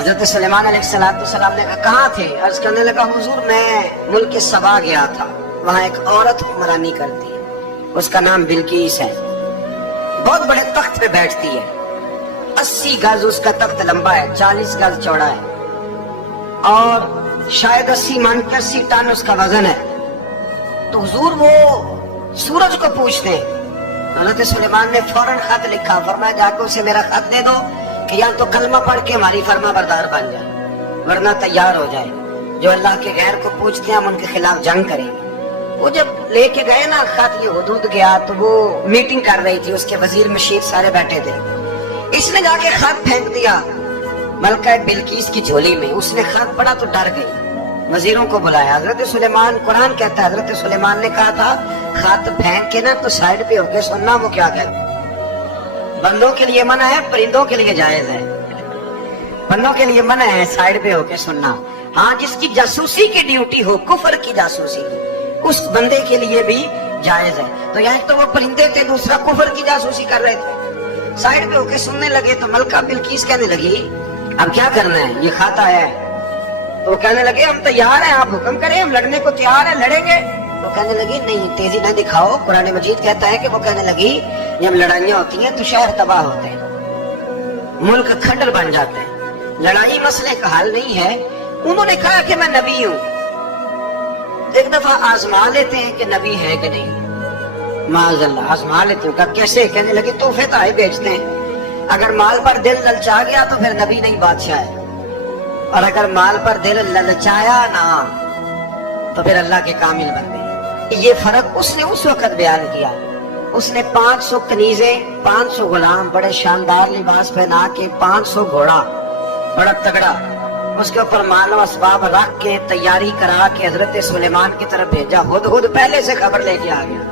حضرت سلیمان علیہ السلام نے کہا کہاں تھے؟ عرض کرنے لگا حضور میں ملک سبا گیا تھا، وہاں ایک عورت حکمرانی کرتی ہے، اس کا نام بلقیس ہے، بہت بڑے تخت پہ بیٹھتی ہے، 80 گز اس کا تخت لمبا ہے، 40 گز چوڑا ہے، اور شاید 80 من 80 ٹن اس کا وزن ہے۔ تو حضور وہ سورج کو پوچھتے ہیں۔ حضرت سلیمان نے فوراً خط لکھا، فرمایا جا کے اسے میرا خط دے دو کہ یا تو کلمہ پڑھ کے ہماری فرما بردار بن جائے ورنہ تیار ہو جائے، جو اللہ کے غیر کو پوچھتے ہیں ہم ان کے خلاف جنگ کریں گے۔ وہ جب لے کے گئے نا خط، یہ حدود گیا تو وہ میٹنگ کر رہی تھی، اس کے وزیر مشیر سارے بیٹھے تھے، اس نے جا کے خط پھینک دیا ملکہ بلقیس کی جھولی میں۔ اس نے خط پڑھا تو ڈر گئی، وزیروں کو بلایا۔ حضرت سلیمان، قرآن کہتا ہے حضرت سلیمان نے کہا تھا خط پھینک کے نا تو سائڈ پہ ہو کے سننا وہ کیا کہتا ہے۔ بندوں کے لیے منع ہے، پرندوں کے لیے جائز ہے۔ بندوں کے لیے منع ہے سائڈ پہ ہو کے سننا، ہاں جس کی جاسوسی کی ڈیوٹی ہو، کفر کی جاسوسی، اس بندے کے لیے بھی جائز ہے۔ تو ایک تو وہ پرندے تھے، دوسرا کفر کی جاسوسی کر رہے تھے، سائڈ پہ ہو کے سننے لگے۔ تو ملکہ بلقیس کہنے لگی اب کیا کرنا ہے، یہ خط آیا ہے۔ تو وہ کہنے لگے ہم تیار ہیں، آپ حکم کریں، ہم لڑنے کو تیار ہیں، لڑیں گے۔ تو کہنے لگی نہیں تیزی نہ دکھاؤ، قرآن مجید کہتا ہے کہ وہ کہنے لگی جب لڑائیاں ہوتی ہیں تو شہر تباہ ہوتے ہیں، ملک کھنڈر بن جاتے ہیں، لڑائی مسئلے کا حل نہیں ہے۔ انہوں نے کہا کہ میں نبی ہوں، ایک دفعہ آزما لیتے ہیں کہ نبی ہے کہ نہیں، معاذ اللہ آزما لیتے ہوں۔ کہا کیسے؟ کہنے لگے تحفے تو آئے بیچتے ہیں، اگر مال پر دل للچا گیا تو پھر نبی نہیں بادشاہ ہے، اور اگر مال پر دل للچایا نہ تو پھر اللہ کے کامل بندے۔ یہ فرق اس نے اس وقت بیان کیا۔ اس نے 500 کنیزیں، 500 غلام، بڑے شاندار لباس پہنا کے، 500 گھوڑا بڑا تگڑا، اس کے اوپر مال و اسباب رکھ کے تیاری کرا کے حضرت سلیمان کی طرف بھیجا۔ خود پہلے سے خبر لے کے آ گیا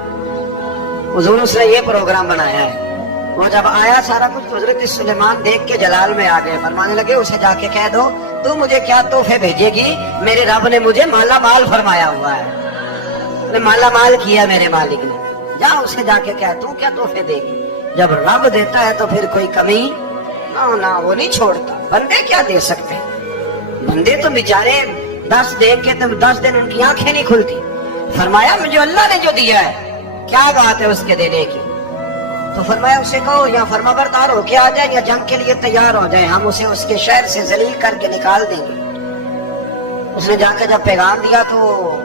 حضور، اس نے یہ پروگرام بنایا ہے۔ وہ جب آیا سارا کچھ، حضرت سلیمان دیکھ کے جلال میں آ گئے، فرمانے لگے اسے جا کے کہہ دو تو مجھے کیا تحفے بھیجے گی، میرے رب نے مجھے مالا مال فرمایا ہوا ہے، مالا مال کیا میرے مالک نے، جا اسے جا کے کہہ تو کیا تحفے دے گی۔ جب رب دیتا ہے تو پھر کوئی کمی نہ وہ نہیں چھوڑتا۔ بندے کیا دے سکتے ہیں، بندے تو بیچارے 10 دے کے تو 10 دن ان کی آنکھیں نہیں کھلتی۔ فرمایا مجھے اللہ نے جو دیا ہے کیا بات ہے اس کے دینے کی؟ تو فرمایا اسے کہو یا فرما بردار ہو کے آ جائے یا جنگ کے لیے تیار ہو جائے، ہم اسے اس کے شہر سے ذلیل کر کے نکال دیں گے۔ اس نے جا کے جب پیغام دیا تو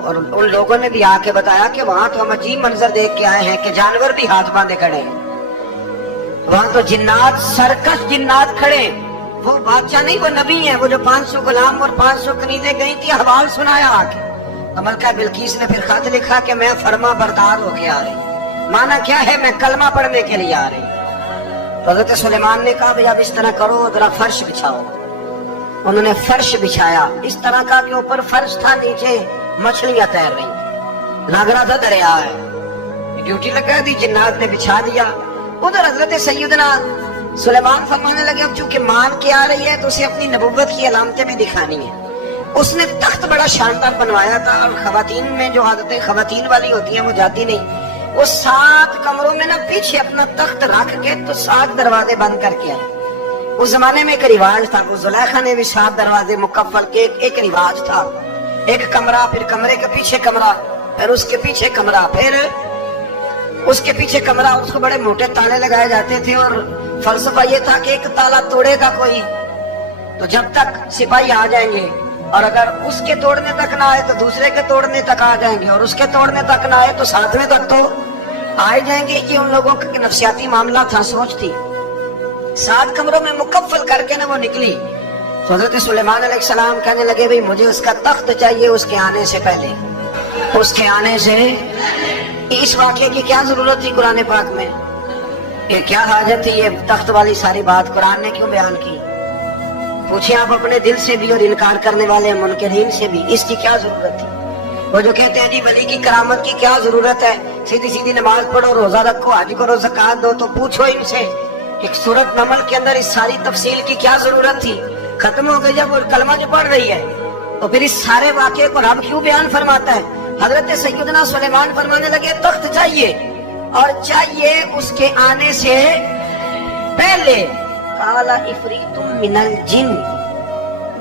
اور ان لوگوں نے بھی آ کے بتایا کہ وہاں تو ہم عجیب منظر دیکھ کے آئے ہیں کہ جانور بھی ہاتھ باندھے کھڑے ہیں، وہاں تو جنات، سرکش جنات کھڑے، وہ بادشاہ نہیں وہ نبی ہیں، وہ جو 500 غلام اور 500 کنیزیں گئی تھی، حوال سنایا آ کے۔ ملکہ بلقیس نے پھر خط لکھا کہ میں فرما بردار ہو کے آ رہی ہوں۔ مانا کیا ہے، میں کلمہ پڑھنے کے لیے آ رہی ہوں۔ تو حضرت سلیمان نے کہا بھئی اب اس طرح کرو، ذرا فرش بچھاؤ۔ انہوں نے فرش بچھایا، اس طرح کا کہ اوپر فرش تھا، نیچے مچھلیاں تیر رہی تھی، لگ رہا تھا دریا ہے۔ ڈیوٹی لگا دی، جنات نے بچھا دیا۔ ادھر حضرت سیدنا سلیمان فرمانے لگے اب چونکہ مان کے آ رہی ہے تو اسے اپنی نبوت کی علامتیں بھی دکھانی ہیں۔ اس نے تخت بڑا شاندار بنوایا تھا، اور خواتین میں جو عادتیں خواتین والی ہوتی ہیں وہ جاتی نہیں، وہ 7 کمروں میں نا پیچھے اپنا تخت رکھ کے تو 7 دروازے بند کر کے آئے۔ اس زمانے میں ایک رواج تھا، وہ زلیخا نے بھی 7 دروازے مکفل کے ایک رواج تھا، ایک کمرہ، پھر کمرے کے پیچھے کمرہ، پھر اس کے پیچھے کمرہ، پھر اس کے پیچھے کمرہ۔ اس کو بڑے موٹے تالے لگائے جاتے تھے، اور فلسفہ یہ تھا کہ ایک تالا توڑے گا کوئی تو جب تک سپاہی آ جائیں گے، اور اگر اس کے توڑنے تک نہ آئے تو دوسرے کے توڑنے تک آ جائیں گے، اور اس کے توڑنے تک نہ آئے تو 7ویں تک تو آئے جائیں گے۔ یہ ان لوگوں کا نفسیاتی معاملہ تھا، سوچ تھی۔ 7 کمروں میں مکفل کر کے نہ وہ نکلی تو حضرت سلیمان علیہ السلام کہنے لگے بھئی مجھے اس کا تخت چاہیے اس کے آنے سے پہلے، اس کے آنے سے۔ اس واقعے کی کیا ضرورت تھی قرآن پاک میں، کہ کیا حاجت تھی یہ تخت والی ساری بات قرآن نے کیوں بیان کی؟ پوچھیں آپ اپنے دل سے بھی اور انکار کرنے والے منکرین سے بھی، اس کی کیا ضرورت تھی؟ وہ جو کہتے ہیں جی ولی کی کرامت کی کیا ضرورت ہے، سیدھی سیدھی نماز پڑھو، روزہ رکھو، حج کرو، زکات دو، تو پوچھو ان سے کہ سورۃ نمل کے اندر اس ساری تفصیل کی کیا ضرورت تھی؟ ختم ہو گئی جب وہ کلمہ جو پڑھ رہی ہے، تو پھر اس سارے واقعے کو رب کیوں بیان فرماتا ہے؟ حضرت سیدنا سلیمان فرمانے لگے تخت چاہیے، اور چاہیے اس کے آنے سے پہلے۔ قال عفریت من الجن،